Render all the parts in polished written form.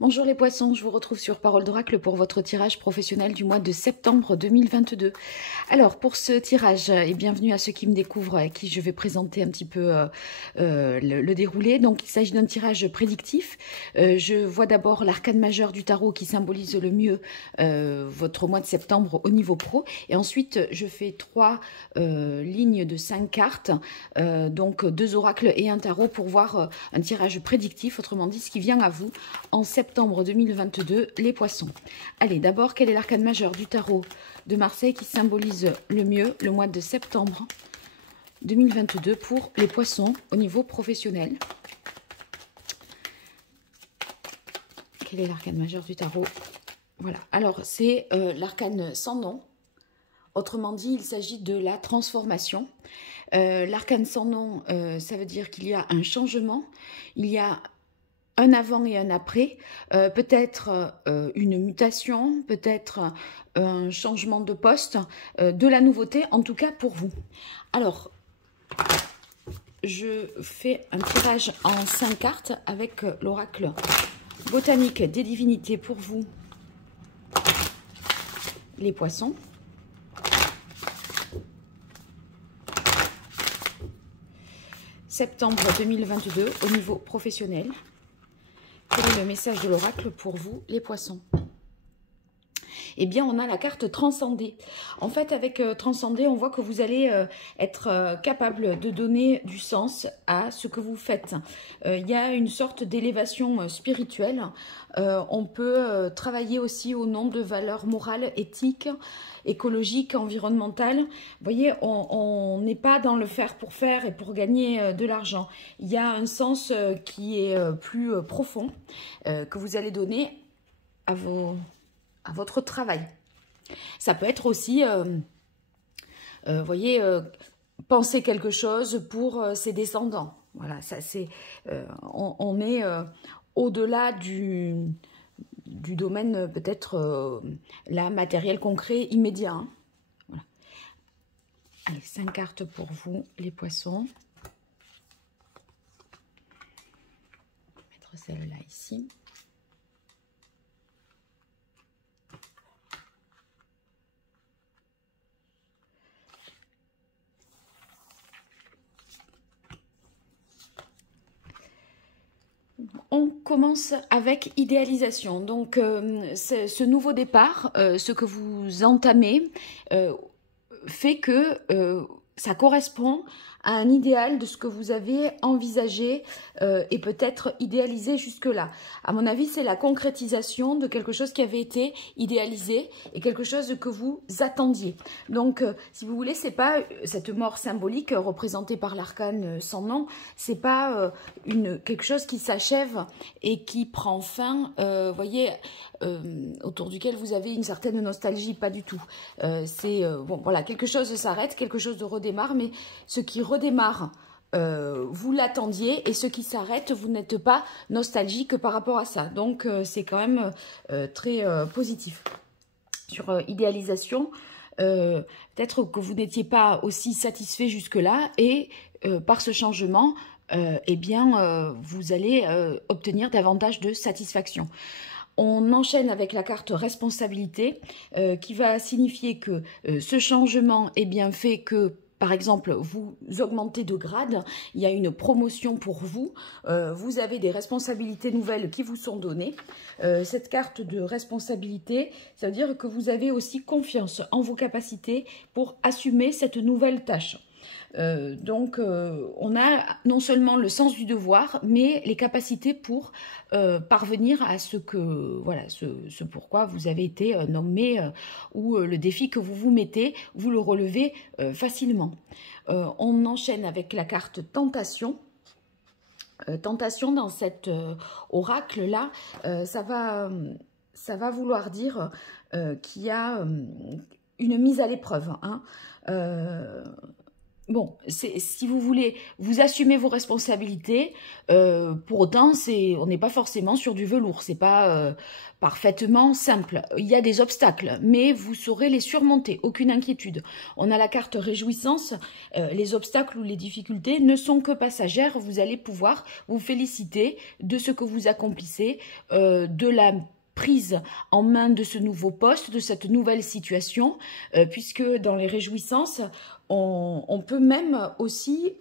Bonjour les poissons, je vous retrouve sur Parole d'Oracle pour votre tirage professionnel du mois de septembre 2022. Alors pour ce tirage, et bienvenue à ceux qui me découvrent, à qui je vais présenter un petit peu le déroulé. Donc il s'agit d'un tirage prédictif. Je vois d'abord l'arcane majeur du tarot qui symbolise le mieux votre mois de septembre au niveau pro. Et ensuite je fais trois lignes de 5 cartes, donc 2 oracles et un tarot pour voir un tirage prédictif, autrement dit ce qui vient à vous en septembre 2022, les poissons. Allez, d'abord, quel est l'arcane majeur du tarot de Marseille qui symbolise le mieux le mois de septembre 2022 pour les poissons au niveau professionnel? Quel est l'arcane majeur du tarot? Voilà, alors c'est l'arcane sans nom. Autrement dit, il s'agit de la transformation. L'arcane sans nom, ça veut dire qu'il y a un changement, il y a un avant et un après, peut-être une mutation, peut-être un changement de poste, de la nouveauté, en tout cas pour vous. Alors, je fais un tirage en 5 cartes avec l'oracle botanique des divinités pour vous, les poissons. Septembre 2022 au niveau professionnel. Quel est le message de l'oracle pour vous, les poissons? Eh bien, on a la carte transcendée. En fait, avec transcendée, on voit que vous allez être capable de donner du sens à ce que vous faites. Il y a une sorte d'élévation spirituelle. On peut travailler aussi au nom de valeurs morales, éthiques, écologiques, environnementales. Vous voyez, on n'est pas dans le faire pour faire et pour gagner de l'argent. Il y a un sens qui est plus profond que vous allez donner à votre travail. Ça peut être aussi, vous voyez, penser quelque chose pour ses descendants. Voilà, ça c'est, on est au-delà du domaine peut-être là, matériel, concret, immédiat. Hein. Voilà. Allez, 5 cartes pour vous, les poissons. Je vais mettre celle-là ici. On commence avec idéalisation. Donc, ce nouveau départ, ce que vous entamez, fait que ça correspond à un idéal de ce que vous avez envisagé et peut-être idéalisé jusque-là. À mon avis, c'est la concrétisation de quelque chose qui avait été idéalisé et quelque chose que vous attendiez. Donc, si vous voulez, c'est pas cette mort symbolique représentée par l'arcane sans nom, c'est pas quelque chose qui s'achève et qui prend fin, voyez, autour duquel vous avez une certaine nostalgie, pas du tout. C'est bon, voilà, quelque chose s'arrête, quelque chose de redémarre, mais ce qui redémarre, vous l'attendiez, et ce qui s'arrête, vous n'êtes pas nostalgique par rapport à ça. Donc, c'est quand même très positif. Sur idéalisation, peut-être que vous n'étiez pas aussi satisfait jusque-là, et par ce changement, eh bien, vous allez obtenir davantage de satisfaction. On enchaîne avec la carte responsabilité qui va signifier que ce changement est bien fait que, par exemple, vous augmentez de grade, il y a une promotion pour vous, vous avez des responsabilités nouvelles qui vous sont données. Cette carte de responsabilité, ça veut dire que vous avez aussi confiance en vos capacités pour assumer cette nouvelle tâche. Donc, on a non seulement le sens du devoir, mais les capacités pour parvenir à ce que, voilà, ce pourquoi vous avez été nommé ou le défi que vous vous mettez, vous le relevez facilement. On enchaîne avec la carte tentation. Tentation dans cet oracle-là, ça va vouloir dire qu'il y a une mise à l'épreuve, hein. bon, si vous voulez, vous assumez vos responsabilités. Pour autant, on n'est pas forcément sur du velours. C'est pas parfaitement simple. Il y a des obstacles, mais vous saurez les surmonter. Aucune inquiétude. On a la carte réjouissance. Les obstacles ou les difficultés ne sont que passagères. Vous allez pouvoir vous féliciter de ce que vous accomplissez, de la prise en main de ce nouveau poste, de cette nouvelle situation, puisque dans les réjouissances, on peut même aussi,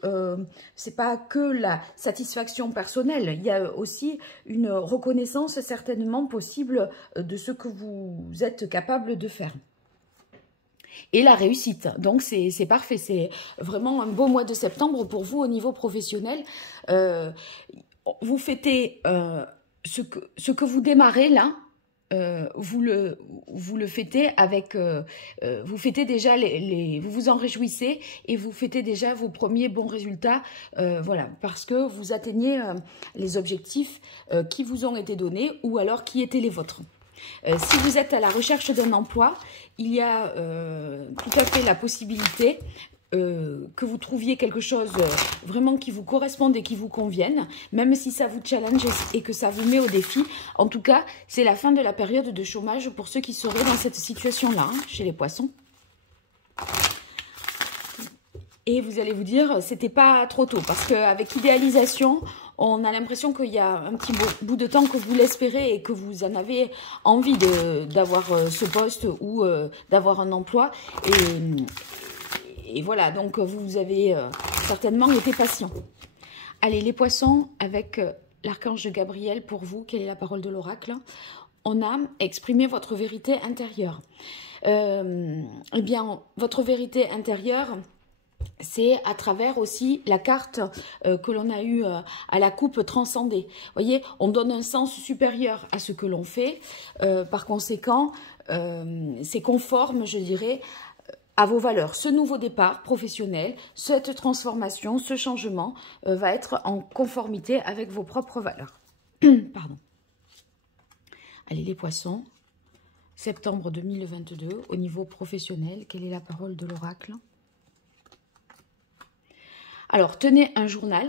c'est pas que la satisfaction personnelle, il y a aussi une reconnaissance certainement possible de ce que vous êtes capable de faire. Et la réussite, donc c'est parfait, c'est vraiment un beau mois de septembre pour vous au niveau professionnel. Vous fêtez ce que vous démarrez là. Vous le fêtez avec, vous fêtez déjà vous vous en réjouissez et vous fêtez déjà vos premiers bons résultats, voilà, parce que vous atteignez les objectifs qui vous ont été donnés ou alors qui étaient les vôtres. Si vous êtes à la recherche d'un emploi, il y a tout à fait la possibilité que vous trouviez quelque chose vraiment qui vous corresponde et qui vous convienne, même si ça vous challenge et que ça vous met au défi. En tout cas, c'est la fin de la période de chômage pour ceux qui seraient dans cette situation-là, hein, chez les poissons. Et vous allez vous dire, c'était pas trop tôt, parce qu'avec idéalisation, on a l'impression qu'il y a un petit bout de temps que vous l'espérez et que vous en avez envie d'avoir ce poste ou d'avoir un emploi. Et voilà, donc vous avez certainement été patient. Allez, les poissons, avec l'archange Gabriel pour vous, quelle est la parole de l'oracle? On a exprimé votre vérité intérieure. Eh bien, votre vérité intérieure, c'est à travers aussi la carte que l'on a eue à la coupe transcendée. Vous voyez, on donne un sens supérieur à ce que l'on fait. Par conséquent, c'est conforme, je dirais, à vos valeurs. Ce nouveau départ professionnel, cette transformation, ce changement va être en conformité avec vos propres valeurs. Pardon. Allez, les poissons, septembre 2022, au niveau professionnel, quelle est la parole de l'oracle? Alors, tenez un journal.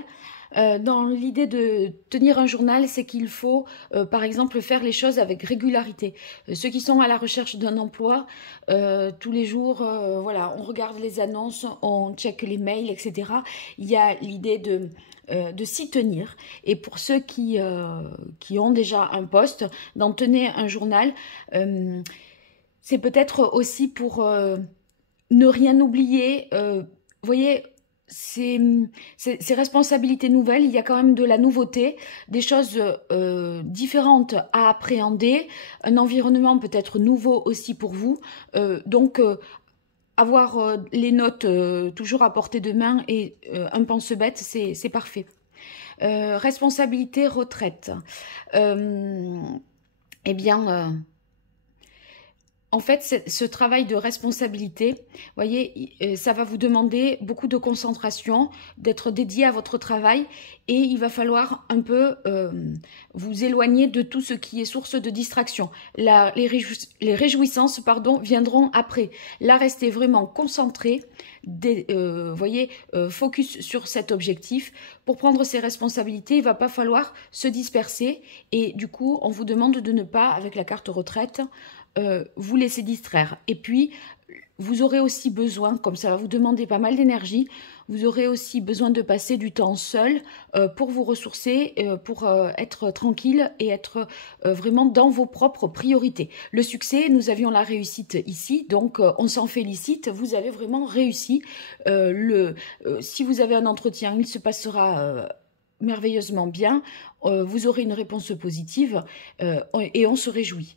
Dans l'idée de tenir un journal, c'est qu'il faut, par exemple, faire les choses avec régularité. Ceux qui sont à la recherche d'un emploi, tous les jours, voilà, on regarde les annonces, on check les mails, etc. Il y a l'idée de s'y tenir. Et pour ceux qui ont déjà un poste, d'en tenir un journal, c'est peut-être aussi pour ne rien oublier. Vous voyez, ces responsabilités nouvelles, il y a quand même de la nouveauté, des choses différentes à appréhender, un environnement peut-être nouveau aussi pour vous. Donc, avoir les notes toujours à portée de main et un pense-bête, c'est parfait. Responsabilité retraite. Eh bien... En fait, ce travail de responsabilité, vous voyez, ça va vous demander beaucoup de concentration, d'être dédié à votre travail et il va falloir un peu vous éloigner de tout ce qui est source de distraction. Les réjouissances, pardon, viendront après. Là, restez vraiment concentré, voyez, focus sur cet objectif. Pour prendre ses responsabilités, il ne va pas falloir se disperser et du coup, on vous demande de ne pas, avec la carte retraite, vous laisser distraire. Et puis, vous aurez aussi besoin, comme ça va vous demander pas mal d'énergie, vous aurez aussi besoin de passer du temps seul pour vous ressourcer, pour être tranquille et être vraiment dans vos propres priorités. Le succès, nous avions la réussite ici, donc on s'en félicite, vous avez vraiment réussi. Si vous avez un entretien, il se passera merveilleusement bien, vous aurez une réponse positive et on se réjouit.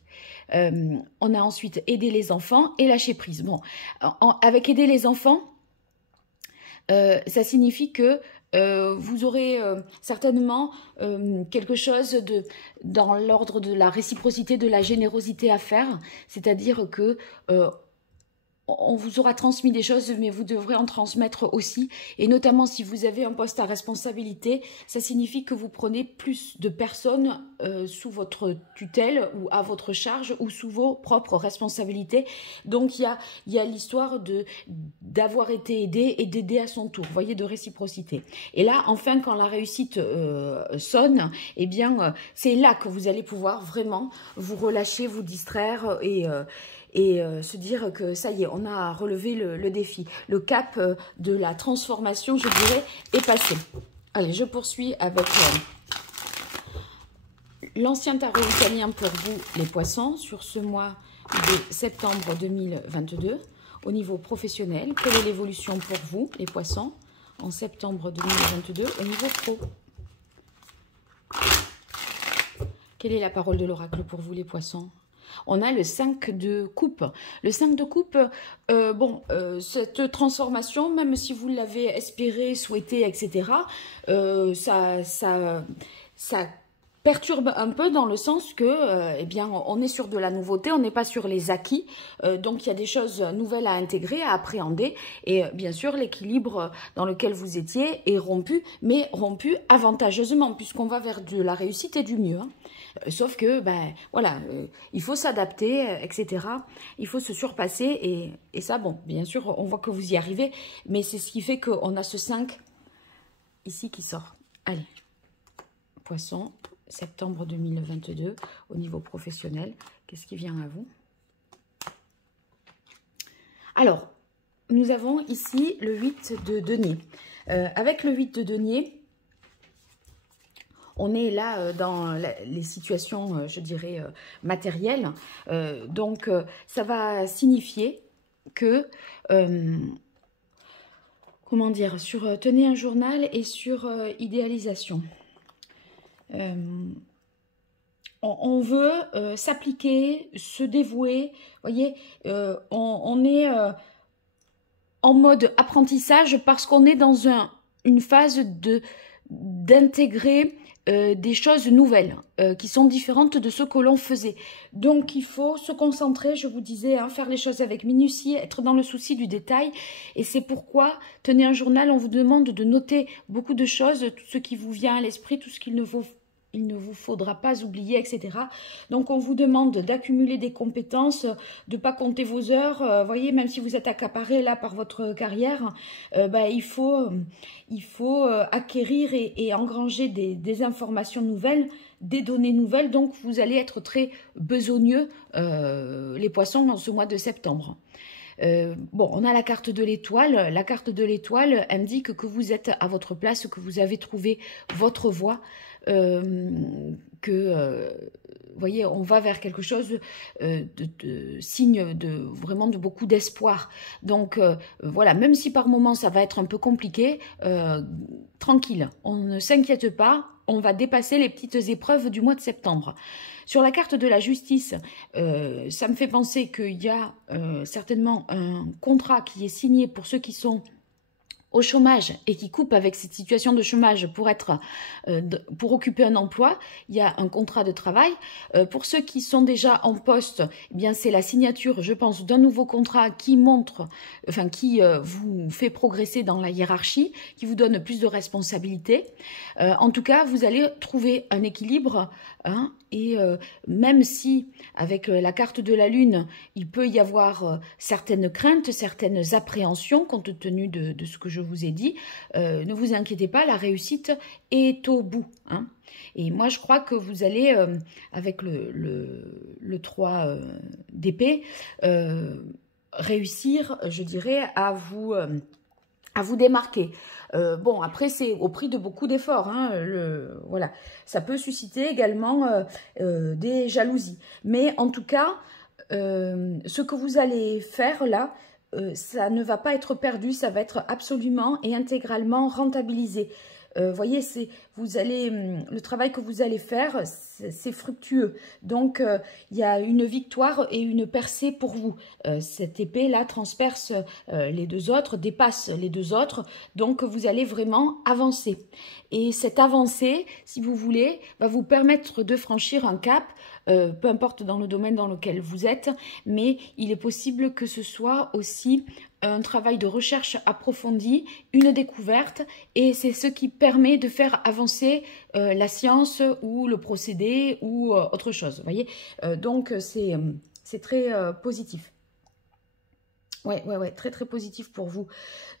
On a ensuite aidé les enfants et lâcher prise. Bon, avec aider les enfants, ça signifie que vous aurez certainement quelque chose dans l'ordre de la réciprocité, de la générosité à faire, c'est-à-dire que on vous aura transmis des choses, mais vous devrez en transmettre aussi. Et notamment, si vous avez un poste à responsabilité, ça signifie que vous prenez plus de personnes sous votre tutelle ou à votre charge ou sous vos propres responsabilités. Donc, il y a l'histoire d'avoir été aidé et d'aider à son tour. Vous voyez, de réciprocité. Et là, enfin, quand la réussite sonne, eh bien, c'est là que vous allez pouvoir vraiment vous relâcher, vous distraire et se dire que ça y est, on a relevé le défi. Le cap de la transformation, je dirais, est passé. Allez, je poursuis avec l'ancien tarot italien pour vous, les poissons, sur ce mois de septembre 2022. Au niveau professionnel, quelle est l'évolution pour vous, les poissons, en septembre 2022, au niveau pro? Quelle est la parole de l'oracle pour vous, les poissons? On a le 5 de coupe. Le 5 de coupe, cette transformation, même si vous l'avez espéré, souhaité, etc., ça perturbe un peu dans le sens que, eh bien, on est sur de la nouveauté, on n'est pas sur les acquis, donc il y a des choses nouvelles à intégrer, à appréhender, et bien sûr, l'équilibre dans lequel vous étiez est rompu, mais rompu avantageusement, puisqu'on va vers de la réussite et du mieux, hein. Sauf que, ben, voilà, il faut s'adapter, etc. Il faut se surpasser, et ça, bon, bien sûr, on voit que vous y arrivez, mais c'est ce qui fait qu'on a ce 5 ici qui sort. Allez, poisson, septembre 2022, au niveau professionnel, qu'est-ce qui vient à vous? Alors, nous avons ici le 8 de denier. Avec le 8 de denier, on est là dans les situations, je dirais, matérielles. Donc, ça va signifier que, comment dire, sur tenez un journal et sur idéalisation. On veut s'appliquer, se dévouer. Vous voyez, on est en mode apprentissage parce qu'on est dans une phase d'intégrer des choses nouvelles qui sont différentes de ce que l'on faisait. Donc, il faut se concentrer, je vous disais, hein, faire les choses avec minutie, être dans le souci du détail. Et c'est pourquoi, tenez un journal, on vous demande de noter beaucoup de choses, tout ce qui vous vient à l'esprit, tout ce qu'il ne vous faudra pas oublier, etc. Donc, on vous demande d'accumuler des compétences, de ne pas compter vos heures. Voyez, même si vous êtes accaparé là par votre carrière, il faut acquérir et engranger des informations nouvelles, des données nouvelles. Donc, vous allez être très besogneux, les poissons, dans ce mois de septembre. Bon, on a la carte de l'étoile. La carte de l'étoile indique que vous êtes à votre place, que vous avez trouvé votre voie, vous voyez, on va vers quelque chose de signe vraiment de beaucoup d'espoir. Donc, voilà, même si par moments ça va être un peu compliqué, tranquille, on ne s'inquiète pas, on va dépasser les petites épreuves du mois de septembre. Sur la carte de la justice, ça me fait penser qu'il y a certainement un contrat qui est signé pour ceux qui sont au chômage et qui coupe avec cette situation de chômage pour occuper un emploi. Il y a un contrat de travail. Pour ceux qui sont déjà en poste, eh bien c'est la signature, je pense, d'un nouveau contrat qui montre, enfin qui vous fait progresser dans la hiérarchie, qui vous donne plus de responsabilités. En tout cas, vous allez trouver un équilibre, hein, et même si avec la carte de la lune, il peut y avoir certaines craintes, certaines appréhensions compte tenu de ce que je vous ai dit, ne vous inquiétez pas, la réussite est au bout, hein. Et moi, je crois que vous allez, avec le 3 d'épée, réussir, je dirais, à vous démarquer. Bon, après, c'est au prix de beaucoup d'efforts, hein, voilà. Ça peut susciter également des jalousies. Mais en tout cas, ce que vous allez faire là, ça ne va pas être perdu, ça va être absolument et intégralement rentabilisé. Voyez, le travail que vous allez faire, c'est fructueux. Donc, il y a une victoire et une percée pour vous. Cette épée-là transperce les deux autres, dépasse les deux autres. Donc, vous allez vraiment avancer. Et cette avancée, si vous voulez, va vous permettre de franchir un cap, peu importe dans le domaine dans lequel vous êtes, mais il est possible que ce soit aussi un travail de recherche approfondie, une découverte, et c'est ce qui permet de faire avancer la science ou le procédé ou autre chose, vous voyez. Donc c'est très positif. Ouais, très très positif pour vous.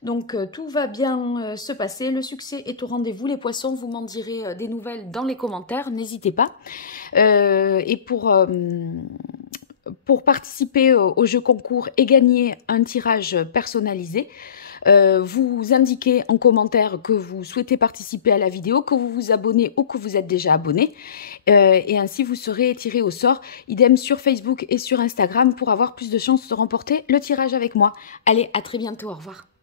Donc tout va bien se passer, le succès est au rendez-vous. Les poissons, vous m'en direz des nouvelles dans les commentaires, n'hésitez pas. Et pour participer au jeu concours et gagner un tirage personnalisé, vous indiquez en commentaire que vous souhaitez participer à la vidéo, que vous vous abonnez ou que vous êtes déjà abonné. Et ainsi, vous serez tiré au sort. Idem sur Facebook et sur Instagram pour avoir plus de chances de remporter le tirage avec moi. Allez, à très bientôt. Au revoir.